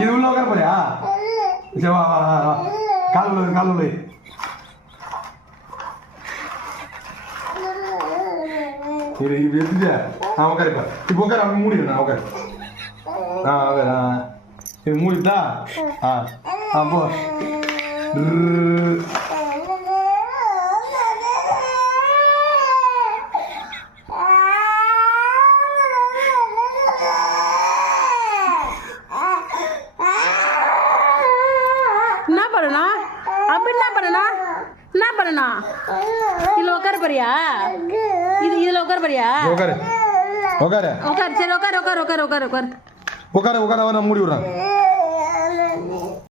இது உள்ள உட்கார போறியா? சரி வா வா வா கால் உள்ள இது எடுத்துட்டு நான் உட்காருப்பா. இப்போ உட்கார அவன் மூடிடு. நான் உட்காரு. உட்காரு. இது மூடிட்டா? போ. என்ன பண்ணணும்? அப்படி என்ன பண்ணணும்? என்ன பண்ணணும்? இதுல உட்கார போறியா? இதுல உட்கார போறியா? உட்காரு உட்காரு உட்காரு. சரி உட்காரு உட்காரு உட்காரு உட்காரு உட்காரு உட்கார உட்கார நான் மூடி விடுறேன்.